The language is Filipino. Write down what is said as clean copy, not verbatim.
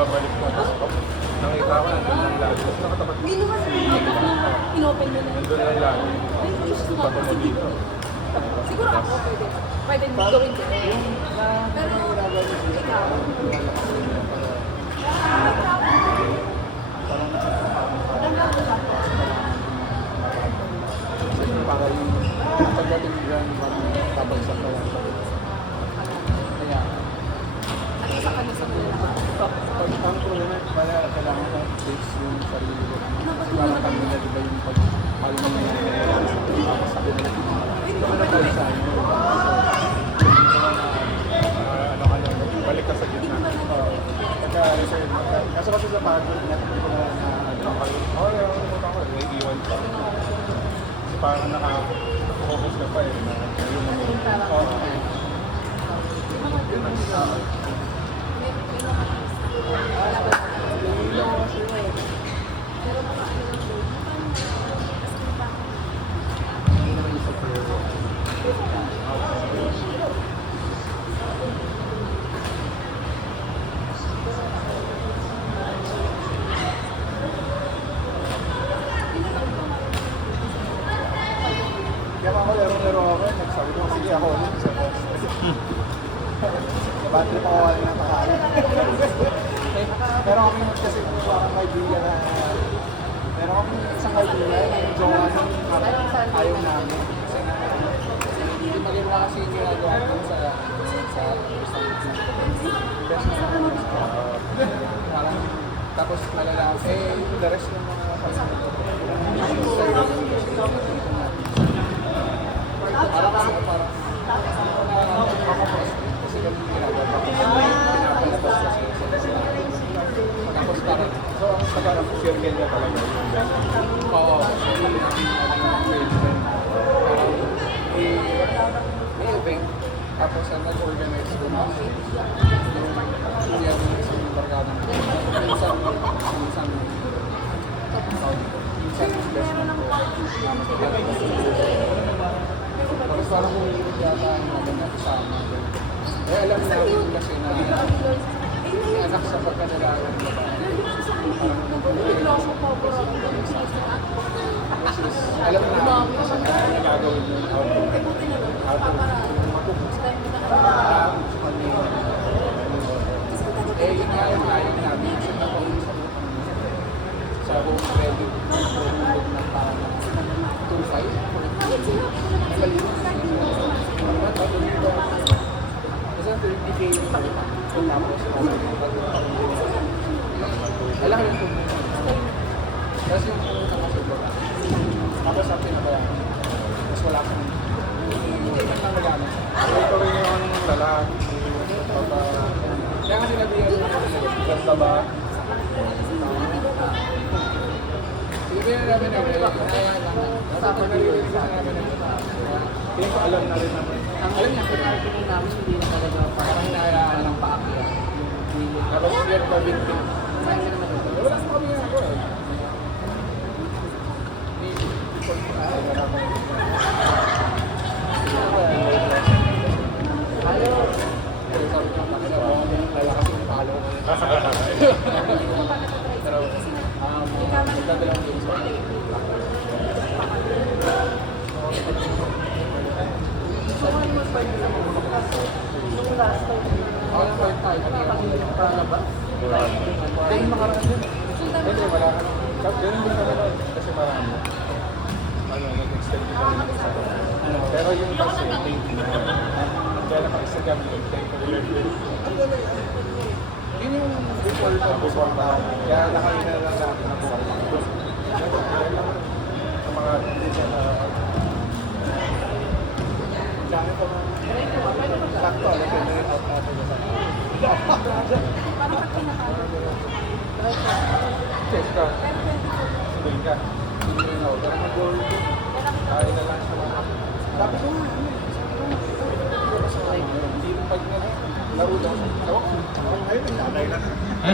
babalik ko. Nakita ko nandun lang lagi. Tapos nakatapat ko. Hindi naman sa inopen mo na. Inopen mo na. Nandun lang lagi. Ay, issues mo ako. Siguro ako pwede. Pwede mo gawin ko. Pero ikaw. Para yung pagdating dyan, babagsak na lang siya. Kaya, Ano sa kanya sa mga pag ang problema, kaya kailangan ko fix yung sarili ko. Kasi parang kami na, di ba yung pag-mahal mo na yung sabi nila, balik sa inyo. Ano ka lang, balik ka sa gitna. Kaso kasi sa pagod, hindi ko na Oo, nakalimutan ko. Naiiwan pa. Kasi parang naka-focus ka pa eh. Yung oo. Yun ang hindi naman yung super. Kaya ako laro-laro ako, nagsabi ko, sige ako ulit sa boss. Battery pa ako kanina pakain. Pero kami kasi parang kaibigan na, pero kami isang kaibigan, yung jowa nung ayaw namin. Kasi hindi maganda kasi yung ginagawa ko sa parang tapos malala ako, the rest ng mga kasama. Parang kasi parang kasi ganun ginagawa ko. Pinapalabas kasi tapos parang So, ang parang circle niya talaga yung best. oo, may event tapos ang nag-organize ko na yung yung barkada minsan best man ko tapos parang humilig yata ang maganda kasama eh alam natin kasi na may anak sa pagkadalagan alam na kasi ano nagagawin yung eh yun nga yung ayaw namin kasi napausap ko sa buong credit bumulog na parang 2.5 kasi 30K kung tapos alam ko yung pumunta kasi yung pumunta kasi tapos ang pinabayaran tapos wala kang hindi man lang nagamit Ito rin yung lalaki. kaya nga sinabihan Ganda ba? hindi na namin na kaya lang tapos naririnig na namin Kaya ko alam na rin naman. ang alam niya kung natin namin hindi na talaga parang hinahayaan ng paakyat tapos year pa victim wala sa kami nga ako eh ayaw sabi ko kasi lalakas yung palo pero magdadalawang games pa ako lang part time para ba? Hindi makaraan din Hindi, wala ka nang. Ganun din naman ako. Kasi parang nag-extend ko kami sa pero yung kasi, kaya naman isa kami nag-extend ko rin. yun yung before Before pa. kaya nakaina lang natin ang buwan Sa mga hindi na dami ko sakto like yung minute out natin check ka. Sabihin ka. hindi rin ako pero mag-goal Kain na lang sa mga. sabi ko nga hindi mo pag laro daw ayun nanay na